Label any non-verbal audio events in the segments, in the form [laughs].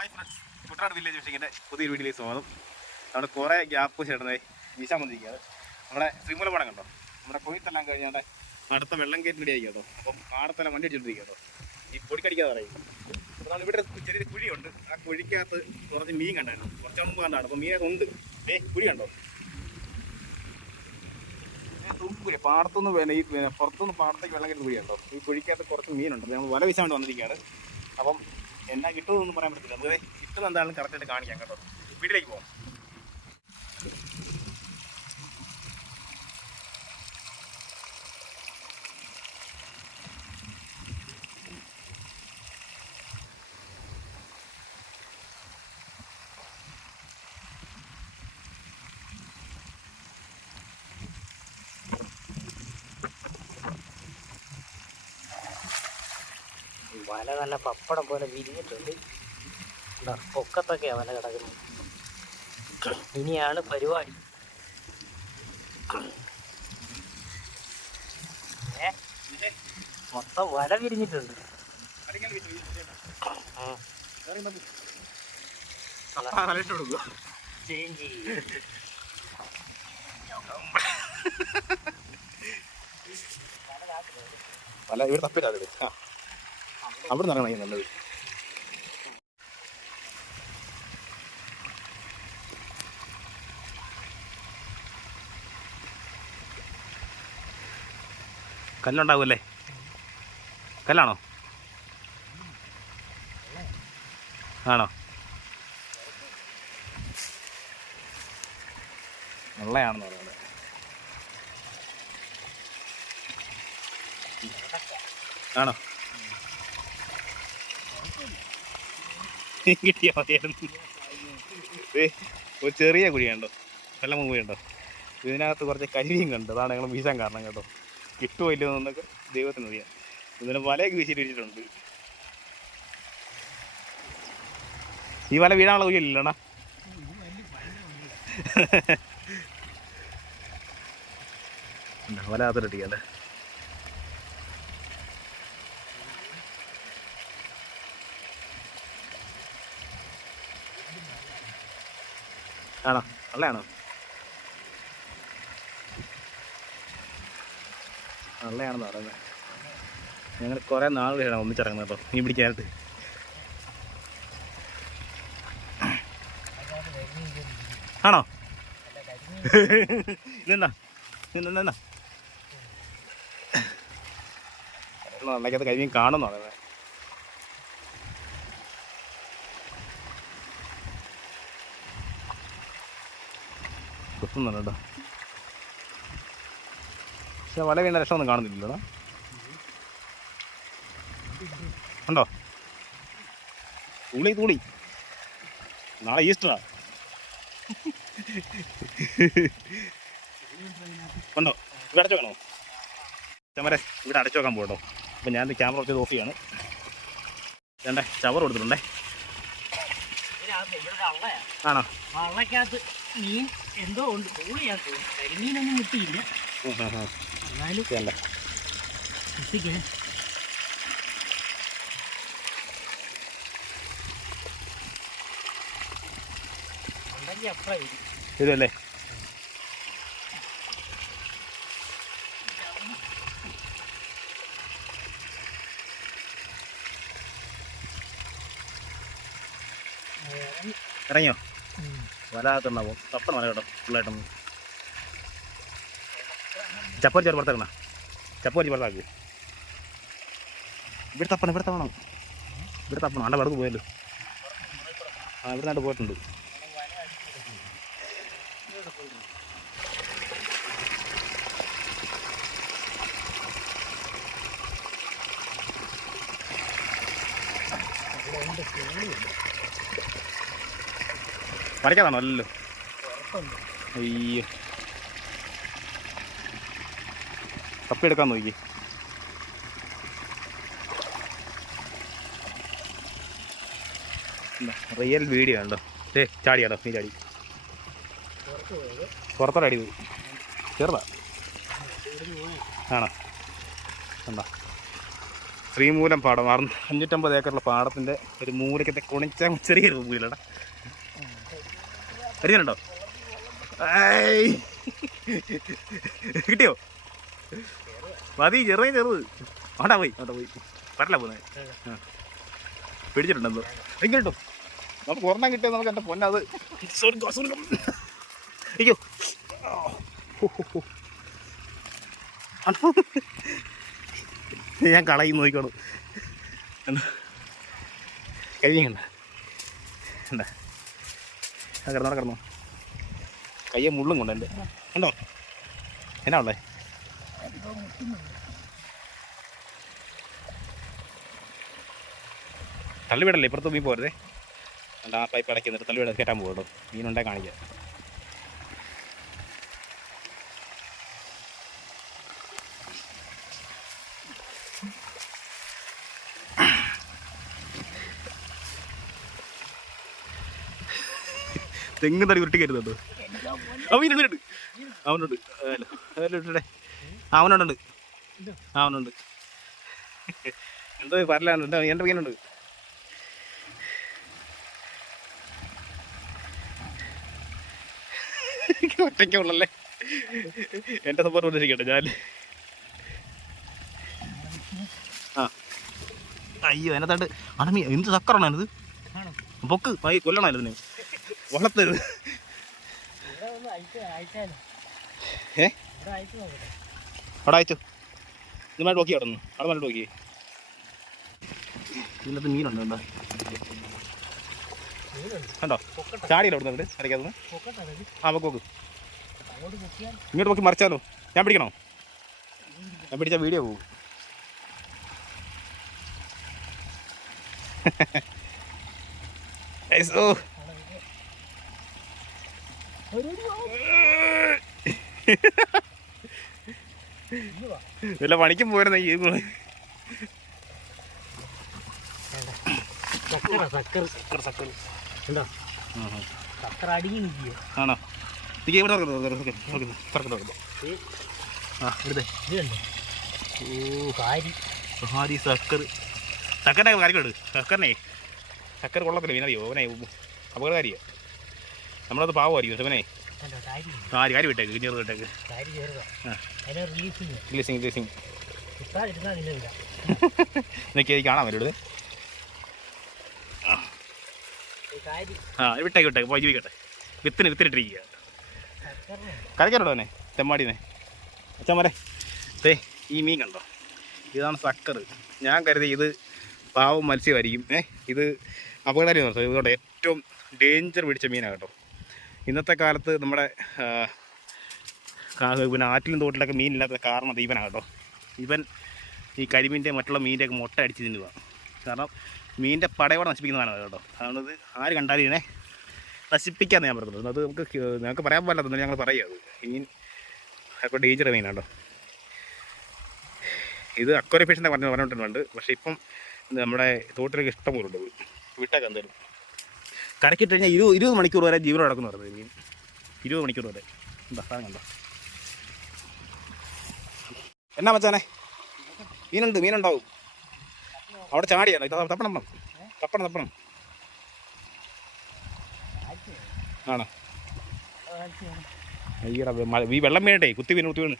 Hi friends Kuttanad village ഫിഷിങ്ങിന്റെ പുതിയ വീഡിയോയിലേക്ക് സ്വാഗതം. നമ്മുടെ കുറേ ഗ്യാപ്പ് ചേട്ടനെ വീശാൻ വന്നിരിക്കുകയാണ്. നമ്മുടെ ശ്രീമൂലപാടം കണ്ടോ? നമ്മുടെ കൊയ്ത്തെല്ലാം കഴിഞ്ഞാണ്ട് അടുത്ത വെള്ളം കയറ്റി റെഡി ആയി കേട്ടോ. അപ്പം പാടത്തെല്ലാം വണ്ടി അടിച്ചിട്ടിരിക്കും കേട്ടോ. ഈ പൊടിക്കടിക്കാതെ പറയും അപ്പോൾ നമ്മൾ ഇവിടെ ചെറിയൊരു കുഴിയുണ്ട്. ആ കുഴിക്കകത്ത് കുറച്ച് മീൻ കണ്ടായിരുന്നു. കുറച്ച് മുമ്പ് കണ്ടാണ്. അപ്പോൾ മീനൊക്കെ ഉണ്ട്. ഏ കുഴി കണ്ടോ? തുമ്പുരി പാടത്തുനിന്ന് വേണം ഈ പുറത്തുനിന്ന് പാടത്തേക്ക് വെള്ളം കയറ്റി കുഴിയുണ്ടോ ഈ കുഴിക്കകത്ത് കുറച്ച് മീനുണ്ട്. നമ്മൾ വല വിശാണ്ട് വന്നിരിക്കുകയാണ്. അപ്പം എന്നാ കിട്ടുമെന്നൊന്നും പറയാൻ പറ്റത്തില്ല. നമുക്ക് കിട്ടുന്ന എന്താണെങ്കിലും കറക്റ്റായിട്ട് കാണിക്കാം കേട്ടോ. വീട്ടിലേക്ക് പോകാം വല നല്ല പപ്പടം പോലെ വിരിഞ്ഞിട്ടുണ്ട്. എന്താ പൊക്കത്തൊക്കെയാ വല കിടക്കുന്നത് ഇനിയാണ് പരിപാടി. മൊത്തം വല വിരിഞ്ഞിട്ടുണ്ട്. ചേഞ്ച് അല്ല തപ്പില്ല. അവിടെ നിന്ന് ഇറങ്ങണം നല്ലത് കല്ലുണ്ടാവുമല്ലേ? കല്ലാണോ? ആണോ? വെള്ളയാണെന്ന് പറയുന്നത്. ആണോ? കിട്ടിയാ മതിയായിരുന്നു. ദേ, ഒരു ചെറിയ കുഴിയുണ്ടോ വെള്ളം കുഴിയുണ്ടോ ഇതിനകത്ത് കുറച്ച് കരിമീൻ കണ്ടു. അതാണ് ഞങ്ങൾ വീശാൻ കാരണം കേട്ടോ. കിട്ടുമോ ഇല്ലയോ എന്നൊക്കെ ദൈവത്തിന് അറിയാം. ഇതിന് വലയൊക്കെ വീശിട്ടിട്ടുണ്ട് ഈ വല വീഴാനുള്ള കുഴിയല്ലല്ലോടാ വല അകത്തോട്ടിരിക്കല്ലേ ആണോ? നല്ലയാണോ നല്ലയാണെന്ന് പറയുന്നത്. ഞങ്ങൾ കുറേ നാൾ കഴിയണം ഒന്നിച്ചിറങ്ങുന്നത് കേട്ടോ. മീൻ പിടിക്കാനായിട്ട് ആണോ? ഇതെന്നാ ഇതെന്നാ നിന്നാ കരിമീൻ കാണുന്നു പറയുന്നത്. കുത്തുന്നുണ്ട് കേട്ടോ. പക്ഷെ വല വീണ്ട രക്ഷമൊന്നും കാണുന്നില്ലല്ലോ. ഉണ്ടോ തൂളി തൂളി. നാളെ ഈസ്റ്ററാ. ഉണ്ടോ ഇവിടെ അടച്ചു വെക്കണോ? ചമരെ ഇവിടെ അടച്ചു വെക്കാൻ പോകട്ടോ. അപ്പം ഞാൻ ക്യാമറ കുറച്ച് ഓഫ് ചെയ്യാണ്. രണ്ടേ ചവർ കൊടുത്തിട്ടുണ്ടേ. ആണോ? വള്ളക്കകത്ത് മീൻ എന്തോ ഉണ്ട്. പോളിയാ തോന്നുന്നു കരിമീനൊന്നും കിട്ടിയില്ല. എന്നാലും കുട്ടിക്ക് ഉണ്ടെങ്കിൽ അപ്പുറം വരും ഇതല്ലേ? ഇറങ്ങിയോ? വലാത്തുണ്ടാവും തപ്പണം വല കേട്ടോ ഫുള്ളായിട്ടൊന്ന് ചപ്പോരി ചേർ പുറത്തേക്കണ? പുറത്താക്ക്. ഇവിടെ തപ്പണം ഇവിടെ തപ്പണം. ഇവിടെ തപ്പണം അവിടെ പോയല്ലോ. ആ ഇവിടെ നാട്ട് പോയിട്ടുണ്ട്. വരയ്ക്കാതാണോ അല്ലല്ലോ. അയ്യോ. തപ്പിയെടുക്കാൻ നോക്കി റിയൽ വീഡിയോ ഉണ്ടോ ഏ ചാടിയാടോ നീ ചാടി. പുറത്തോടെ അടി. പോയി ചെറുതാ. ആണോ? എന്താ ശ്രീമൂലം പാടം. അറുന്നൂറ്റമ്പത് ഏക്കറുള്ള പാടത്തിന്റെ ഒരു മൂലക്കത്തെ കുണിച്ച ചെറിയൊരു മൂലടാ. ഏയ്. കിട്ടിയോ? മതി ചെറിയ ചെറുത്. അവിടെ പോയി. അവിടെ പോയി. പറല പോന്നെ. പിടിച്ചിട്ടുണ്ടെന്തോ എങ്ങനെട്ടോ നമുക്ക് ഒരെണ്ണം കിട്ടിയത് നമുക്ക് എന്റെ പൊന്നത്. അയ്യോ. ഞാൻ കളയും നോക്കിക്കോളൂ. കണ്ട കണ്ട കിടന്നോ കിടന്നോ. കയ്യെ മുള്ളും കൊണ്ട് എന്റെ കണ്ടോ? എന്നാ ഉള്ളേ? തള്ളിവിടല്ലേ? ഇപ്പുറത്ത് മീൻ പോരുതേ. ആ പൈപ്പ് ഇടയ്ക്ക് എന്നിട്ട് തള്ളിവിട കയറ്റാൻ പോകും മീനുണ്ടെ കാണിക്കാം. തെങ്ങ് തടി ഉരുട്ടി കയറുന്നുണ്ടോ അവനുണ്ട്. അവനുണ്ട് അതല്ലേ. അവനുണ്ട്. അവനുണ്ട്. എന്തോ പറലാണ് എന്താ എന്റെ പയ്യനുണ്ട്? ഒറ്റയ്ക്കുള്ളല്ലേ എന്റെ സപ്പോർട്ട് കൊണ്ടിരിക്കട്ടെ ഞാൻ. ആ. അയ്യോ തണ്ട് അണമി എന്ത് ചക്കറാണ് ഇത്? പൊക്ക്. നിങ്ങൾ വളർത്തരുത് അയച്ച് അവിടെ അയച്ചു. ഇതുമായിട്ട് നോക്കി കിടന്നു അവിടെ മായിട്ട് നോക്കി. ഇതിനകത്ത് മീനുണ്ട് കണ്ടോ? ചാടിയില്ല അവിടെ നിന്ന്? പൊക്കട്ടെ ആ പൊക്ക് അങ്ങോട്ട് പൊക്കിയാൽ ഇങ്ങോട്ട് നോക്കി മറിച്ചാലോ? ഞാൻ പിടിക്കണോ? ഞാൻ പിടിച്ച വീഡിയോ പോകും ഓ [laughs] ആണ് ഇത്. ഒരു ഒരു വാ. ഇന്ന് വാ. [laughs] വല്ല പണിക്കും പോരുന്ന ഈ ആണോ? എനിക്ക് ഇവിടെ ഹാരി സക്കർ സക്കറിനെ കാര്യമുണ്ട് സക്കറിനെ. സക്കർ കൊള്ളത്തില്ല അറിയോ അവനെ അപകടകാരിയാ. നമ്മളത് പാവമായിരിക്കും ശിവനെ ആര് കാര്യം വിട്ടേക്ക്? കിഞ്ഞറ് വിട്ടേക്ക്. കാരി ചേർക്കാം ആ. അതിനെ റിലീസ് ചെയ്യാം ഗ്ലിസിങ് ഗ്ലിസിങ് കിട്ടാതിരുന്നാൽ നിലവില്ല ഇതൊക്കെ എനിക്ക് കാണാൻ പറ്റും ആ. വിട്ടേ വിട്ടേക്ക് വിട്ടേക്ക്. പോയി ജീവിക്കട്ടെ. വിത്തിന് വിത്തിനിട്ടിരിക്കുക. കരയ്ക്കാനുണ്ടോ തന്നെ തെമ്മാടിനെ. അച്ഛന്മാരെ ദേ ഈ മീൻ കണ്ടോ? ഇതാണ് സക്കർ ഞാൻ കരുതി ഇത് പാവം മത്സ്യമായിരിക്കും. ഏ ഇത് അപകടകാരി ഇതോടെ ഏറ്റവും ഡേഞ്ചർ പിടിച്ച മീനാണ് കേട്ടോ. ഇന്നത്തെ കാലത്ത് നമ്മുടെ പിന്നെ ആറ്റിലും തോട്ടിലൊക്കെ മീനില്ലാത്ത കാരണം അത് കേട്ടോ. ഇവൻ ഈ കരിമീന്റെ മറ്റുള്ള മീന്റെ ഒക്കെ മുട്ട അടിച്ച് തിന്നുക. കാരണം മീനിന്റെ പടയോടെ നശിപ്പിക്കുന്നതാണ് കേട്ടോ. അതുകൊണ്ട് ആര് കണ്ടാലും ഇതിനെ നശിപ്പിക്കാന്ന് ഞാൻ പറഞ്ഞത്. അത് നമുക്ക് ഞങ്ങൾക്ക് പറയാൻ പാടില്ല ഞങ്ങൾ പറയുക അത്. മീൻ അപ്പോൾ ഡേഞ്ചർ മീനാണ് കേട്ടോ. ഇത് അക്വറി ഫിഷിന്റെ പറഞ്ഞ പറഞ്ഞിട്ടുണ്ട് പക്ഷേ ഇപ്പം നമ്മുടെ തോട്ടിലൊക്കെ ഇഷ്ടം പോലുണ്ട്. ഉണ്ട് വിട്ടൊക്കെ എന്തായാലും കരക്കിട്ട് കഴിഞ്ഞാൽ ഇരുപത് ഇരുപത് മണിക്കൂർ വരെ ജീവനം നടക്കുന്നു പറഞ്ഞത് മീൻ ഇരുപത് മണിക്കൂർ വരെ. എന്താ സാധനം കണ്ടോ? എന്നാ മച്ചാനെ? മീനുണ്ട് മീനുണ്ടാവും. അവിടെ ചാടിയാണ്? തപ്പണം തപ്പണം. തപ്പണം ആണോ? അയ്യടാ ഈ വെള്ളം വീണട്ടെ കുത്തി വീണ് കുത്തി വീണ്.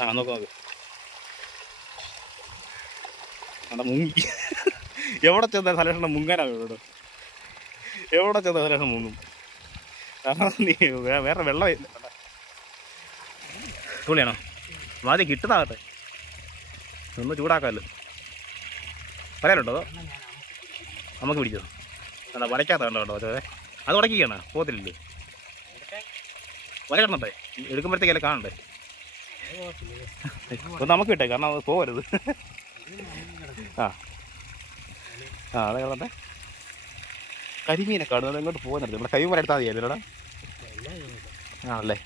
ആ നോക്ക് നോക്ക്. അവിടെ മുങ്ങി. എവിടെ ചെന്ന സലേഷണം മുങ്ങാനാണ് ഇവിടെ എവിടെ ചെന്ന സലേഷണം മുങ്ങും. കാരണം നീ വേറെ വെള്ളം ഇല്ല. തുള്ളിയാണോ ആദ്യം കിട്ടുന്നതാകട്ടെ. ഒന്ന് ചൂടാക്കാമല്ലോ. പറയാനുണ്ടോ അതോ? നമുക്ക് പിടിച്ചോ. അതാ വരയ്ക്കാത്ത കണ്ടോ കേട്ടോ അതെ അത് ഉടക്കിയാണ് പോകത്തില്ലല്ലോ. വരക്കണ്ടേ എടുക്കുമ്പോഴത്തേക്കല്ലേ കാണണ്ടേ? നമുക്ക് കിട്ടേ കാരണം അത് പോകരുത്. ആ. ആ അത് കിടന്നട്ടെ കരിമീനെ കാണുന്നത് എങ്ങോട്ട് പോകുന്നുണ്ട് നമ്മുടെ കൈ വരെ എടുത്താൽ മതിയല്ലോ ആണല്ലേ?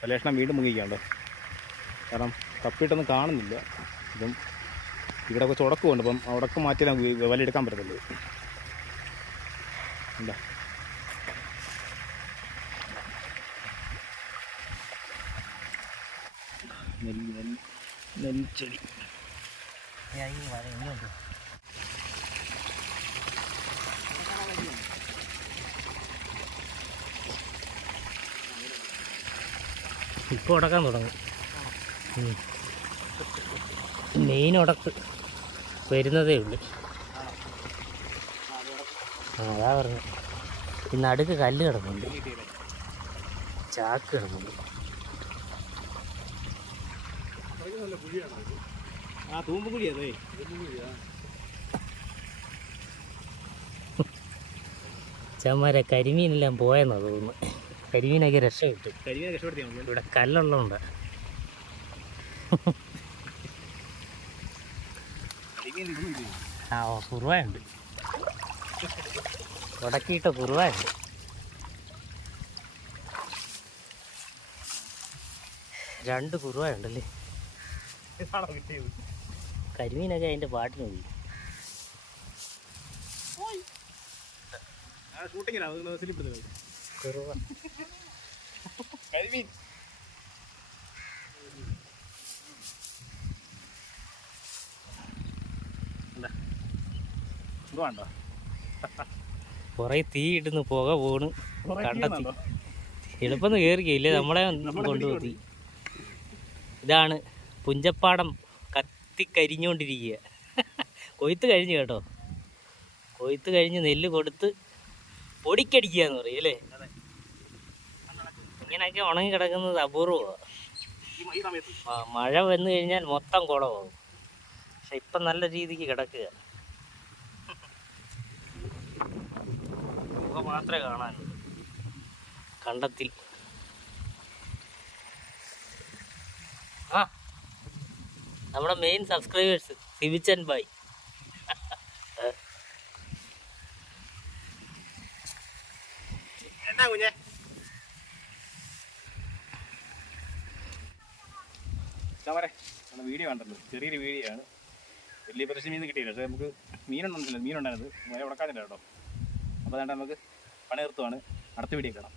സലേഷണം വീണ്ടും മുങ്ങിക്കാണ്ടോ കാരണം തപ്പിയിട്ടൊന്നും കാണുന്നില്ല. ഇതും ഇവിടെ കുറച്ച് ഉടക്കമുണ്ട്. അപ്പം ഉടക്കം മാറ്റി നമുക്ക് പറ്റത്തില്ല പറ്റത്തുള്ളൂ. എന്താ നെല്ല് നെല്ല് നെൽച്ചെടി ഇപ്പോൾ ഉടക്കാൻ തുടങ്ങും. മെയിൻ ഉടക്ക് വരുന്നതേ ഉള്ളു. അതാ പറഞ്ഞു. ഈ നടുക്ക് കല്ല് കിടക്കുന്നുണ്ട് ചാക്ക് കിടക്കുന്നുണ്ട് ആ തൂമ്പുകുഴി അതെ ചമാരെ കരിമീനെല്ലാം പോയെന്നാ തോന്നുന്നു. കരിമീനൊക്കെ രക്ഷപ്പെട്ടു. കരിമീനെ രക്ഷപ്പെടുത്തിയാൽ മതി ഇവിടെ കല്ലുള്ളതുകൊണ്ട്. ആ ഓ കുറുവയുണ്ട്. ഉടക്കിയിട്ട കുറുവയുണ്ട്. രണ്ട് കുറുവയുണ്ടല്ലേ? ഇതാണോ കിട്ടിയത്? കരിമീനൊക്കെ അതിന്റെ പാട്ടിന് പോയി. കരിമീൻ. കുറേ തീ ഇടുന്നു പുക പോണ്. കണ്ടെത്തി. എളുപ്പം കേറിക്കില്ലേ നമ്മളെ കൊണ്ടുപോയി. ഇതാണ് പുഞ്ചപ്പാടം കത്തിക്കരിഞ്ഞുകൊണ്ടിരിക്കുക കൊയ്ത്ത് കഴിഞ്ഞു കേട്ടോ. കൊയ്ത്ത് കഴിഞ്ഞ് നെല്ല് കൊടുത്ത് പൊടിക്കടിക്കുക എന്ന് പറയും അല്ലേ? ഇങ്ങനെയൊക്കെ ഉണങ്ങി കിടക്കുന്നത് അപൂർവമാണ് മഴ വന്നു കഴിഞ്ഞാൽ മൊത്തം കുളമാകും പക്ഷെ ഇപ്പം നല്ല രീതിക്ക് കിടക്കുക. മാത്രമേ കാണാനുള്ളൂ. കണ്ടത്തിൽ. നമ്മുടെ മെയിൻ സബ്സ്ക്രൈബേഴ്സ് സിവിച്ചൻ ബായ് വീഡിയോ കണ്ടല്ലോ. ചെറിയൊരു വീഡിയോ ആണ്. വലിയ പ്രശ്നം മീൻ കിട്ടിയില്ല. പക്ഷേ നമുക്ക് മീനൊന്നും മീനുണ്ടായിരുന്നത് മഴ ഉടക്കാനില്ല കേട്ടോ. അപ്പോൾ അതുകൊണ്ട് നമുക്ക് പണി നിർത്തുവാണ് അടുത്ത വീഡിയോ കാണാം.